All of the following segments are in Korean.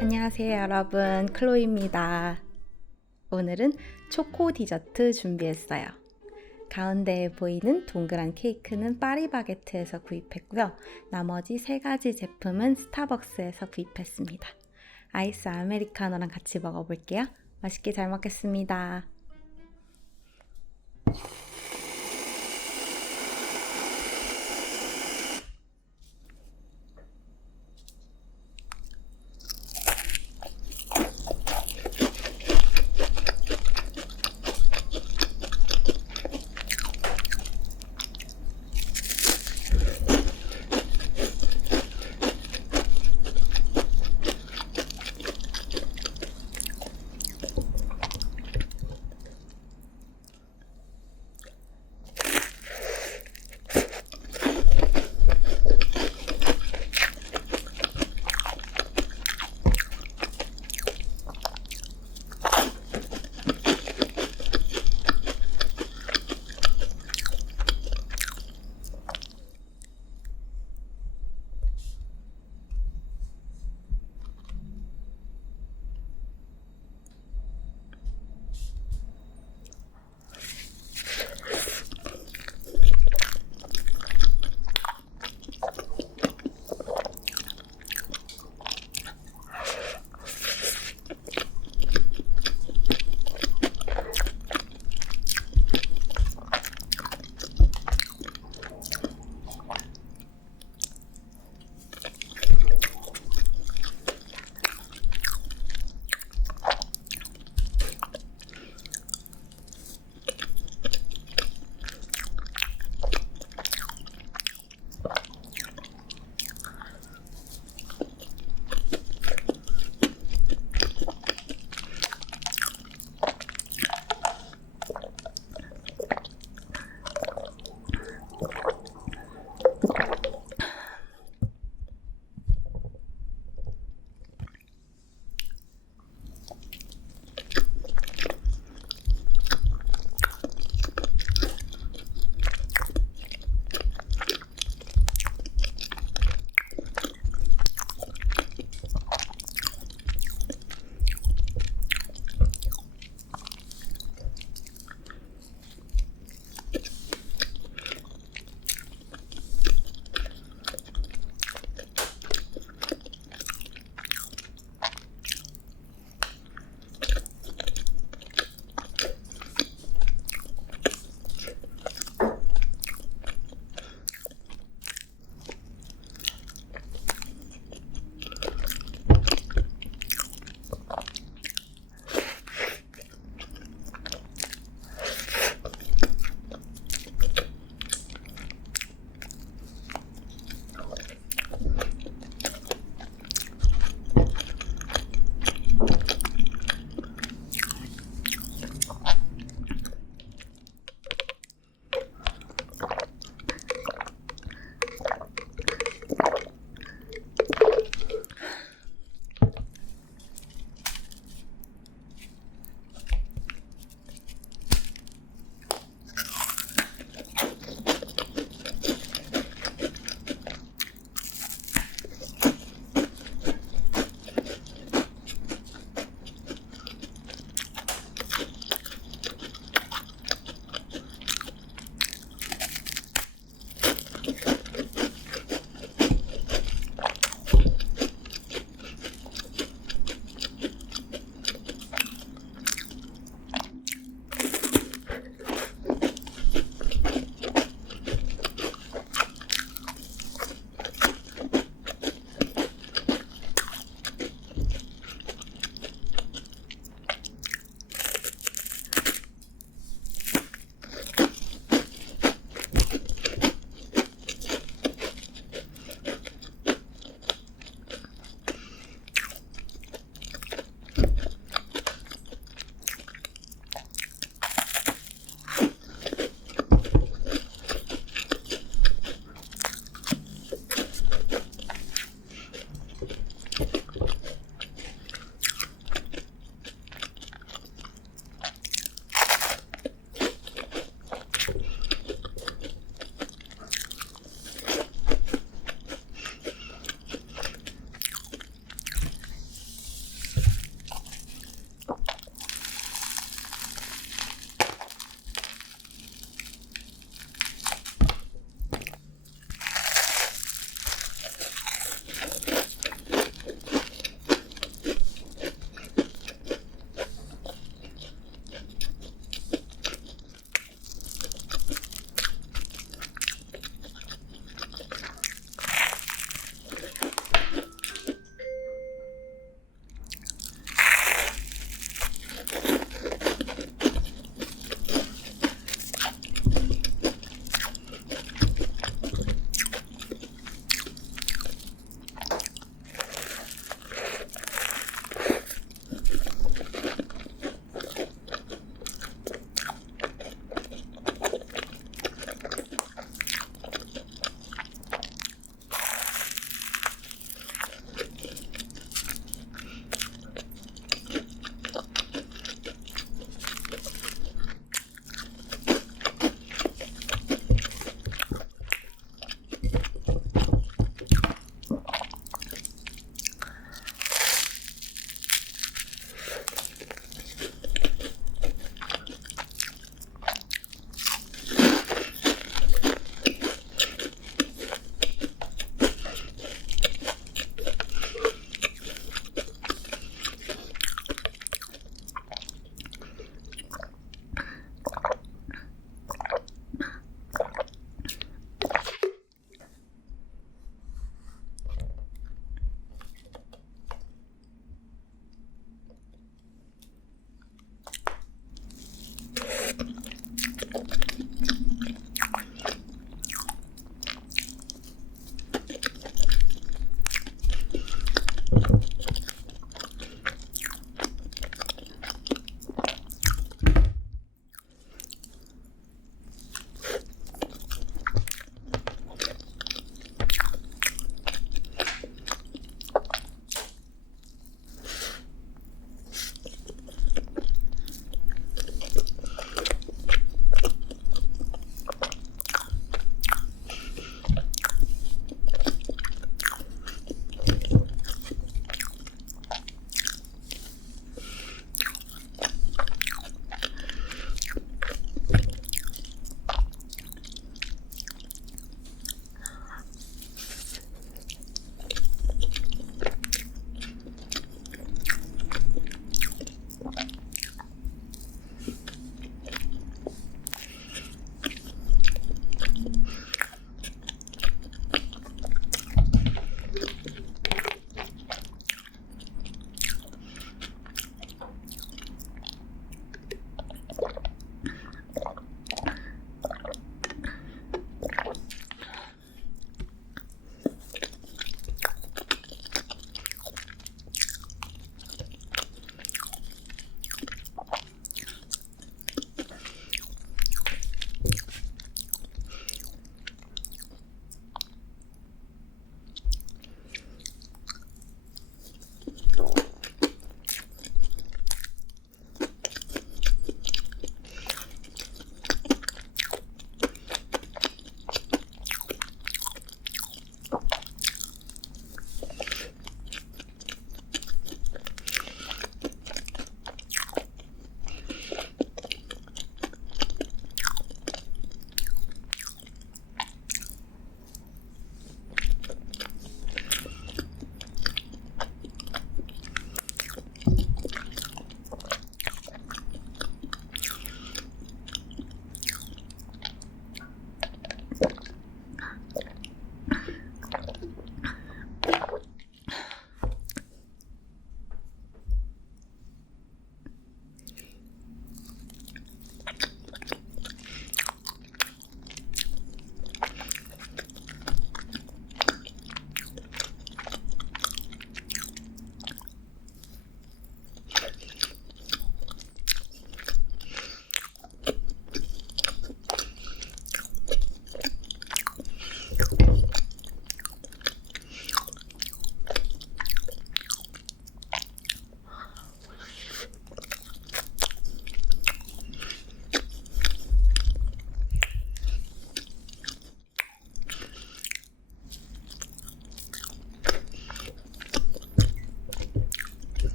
안녕하세요, 여러분. 클로이입니다. 오늘은 초코 디저트 준비했어요. 가운데에 보이는 동그란 케이크는 파리바게트에서 구입했고요. 나머지 세 가지 제품은 스타벅스에서 구입했습니다. 아이스 아메리카노랑 같이 먹어볼게요. 맛있게 잘 먹겠습니다.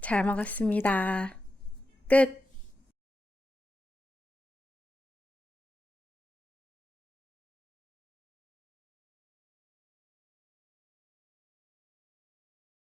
잘 먹었습니다. 끝.